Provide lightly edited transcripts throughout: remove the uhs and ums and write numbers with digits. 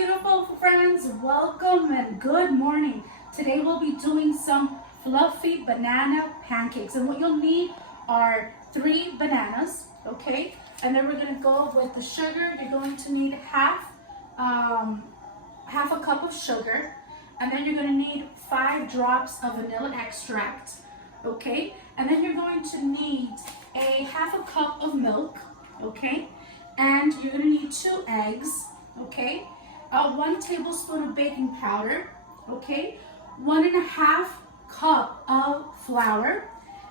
beautiful friends, welcome and good morning. Today we'll be doing some fluffy banana pancakes, and what you'll need are 3 bananas, okay? And then we're going to go with the sugar. You're going to need half a cup of sugar, and then you're going to need 5 drops of vanilla extract, okay? And then you're going to need a half a cup of milk, okay? And you're going to need 2 eggs, okay? 1 tablespoon of baking powder, okay? 1.5 cup of flour,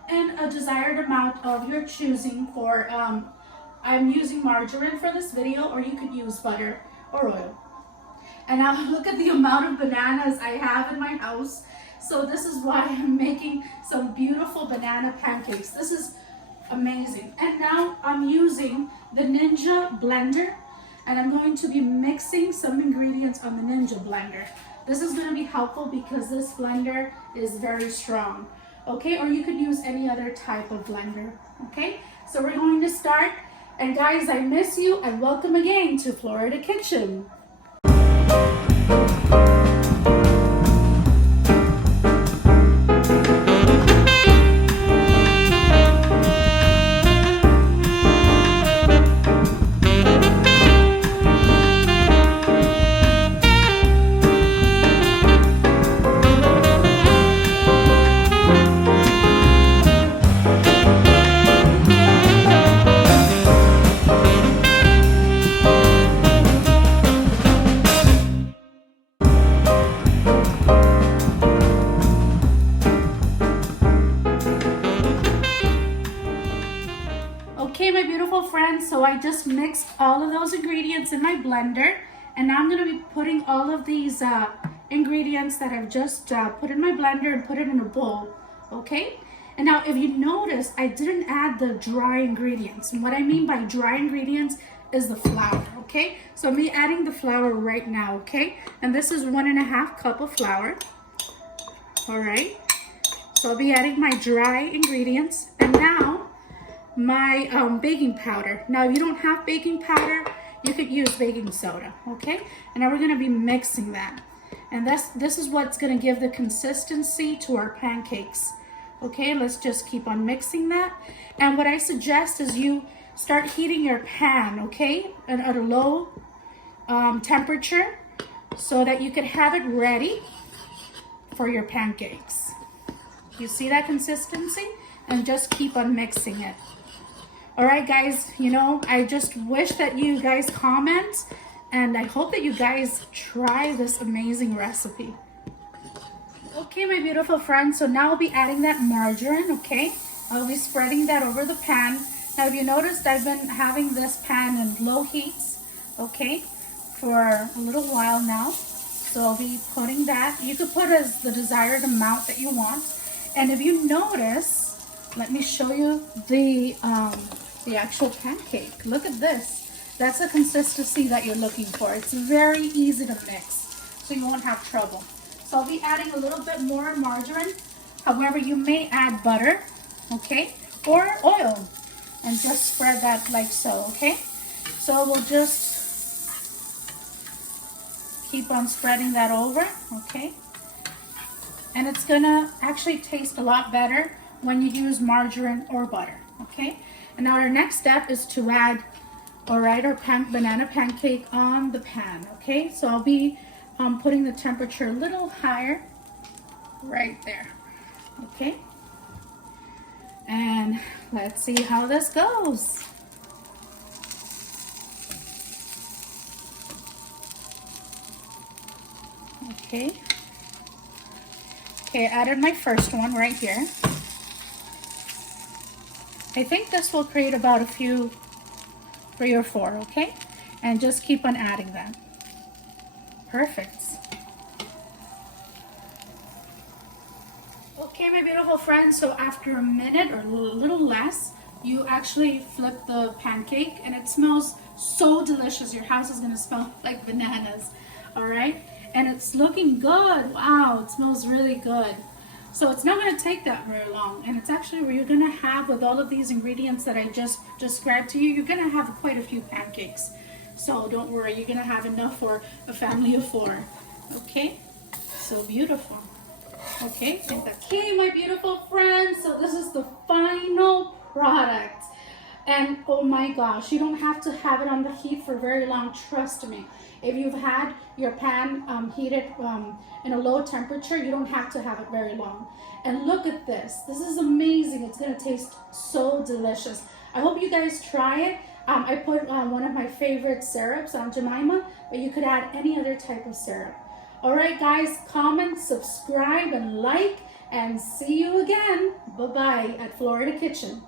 and a desired amount of your choosing for, I'm using margarine for this video, or you could use butter or oil. And now look at the amount of bananas I have in my house. So this is why I'm making some beautiful banana pancakes. This is amazing. And now I'm using the Ninja blender, and I'm going to be mixing some ingredients on the Ninja blender. This is going to be helpful because this blender is very strong, okay? Or you could use any other type of blender, okay? So we're going to start. And guys, I miss you, and welcome again to Florida Kitchen. Okay, my beautiful friends, so I just mixed all of those ingredients in my blender, and now I'm going to be putting all of these ingredients that I've just put in my blender and put it in a bowl, okay? And now if you notice, I didn't add the dry ingredients, and what I mean by dry ingredients is the flour, okay? So I'm adding the flour right now, okay? And this is 1.5 cup of flour, all right? So I'll be adding my dry ingredients, and now my baking powder. Now if you don't have baking powder, you could use baking soda, okay? And now we're going to be mixing that, and this is what's going to give the consistency to our pancakes, okay? Let's just keep on mixing that. And what I suggest is you start heating your pan, okay, at a low temperature, so that you could have it ready for your pancakes. You see that consistency? And just keep on mixing it. All right, guys, you know, I just wish that you guys comment, and I hope that you guys try this amazing recipe. Okay, my beautiful friends, so now I'll be adding that margarine, okay? I'll be spreading that over the pan. Now, if you noticed, I've been having this pan in low heats, okay, for a little while now. So I'll be putting that. You could put as the desired amount that you want. And if you notice, let me show you the actual pancake. Look at this. That's the consistency that you're looking for. It's very easy to mix, so you won't have trouble. So I'll be adding a little bit more margarine. However, you may add butter, okay, or oil, and just spread that like so, okay? So we'll just keep on spreading that over, okay? And it's gonna actually taste a lot better when you use margarine or butter, okay? And now our next step is to add, all right, our banana pancake on the pan, okay? So I'll be putting the temperature a little higher, right there, okay? And let's see how this goes. Okay. Okay, I added my first one right here. I think this will create about 3 or 4, okay? And just keep on adding them. Perfect. Okay, my beautiful friends, so after a minute or a little less, you actually flip the pancake, and it smells so delicious. Your house is gonna smell like bananas, all right? And it's looking good. Wow, it smells really good. So it's not going to take that very long, and it's actually where you're going to have, with all of these ingredients that I just described to you, you're going to have quite a few pancakes. So don't worry, you're gonna have enough for a family of 4. Okay, so beautiful. Okay, okay, my beautiful friends. So this is the final product. And oh my gosh, you don't have to have it on the heat for very long, trust me. If you've had your pan heated in a low temperature, you don't have to have it very long. And look at this. This is amazing. It's gonna taste so delicious. I hope you guys try it. I put one of my favorite syrups on Jemima, but you could add any other type of syrup. All right, guys, comment, subscribe, and like, and see you again. Bye-bye at Florida Kitchen.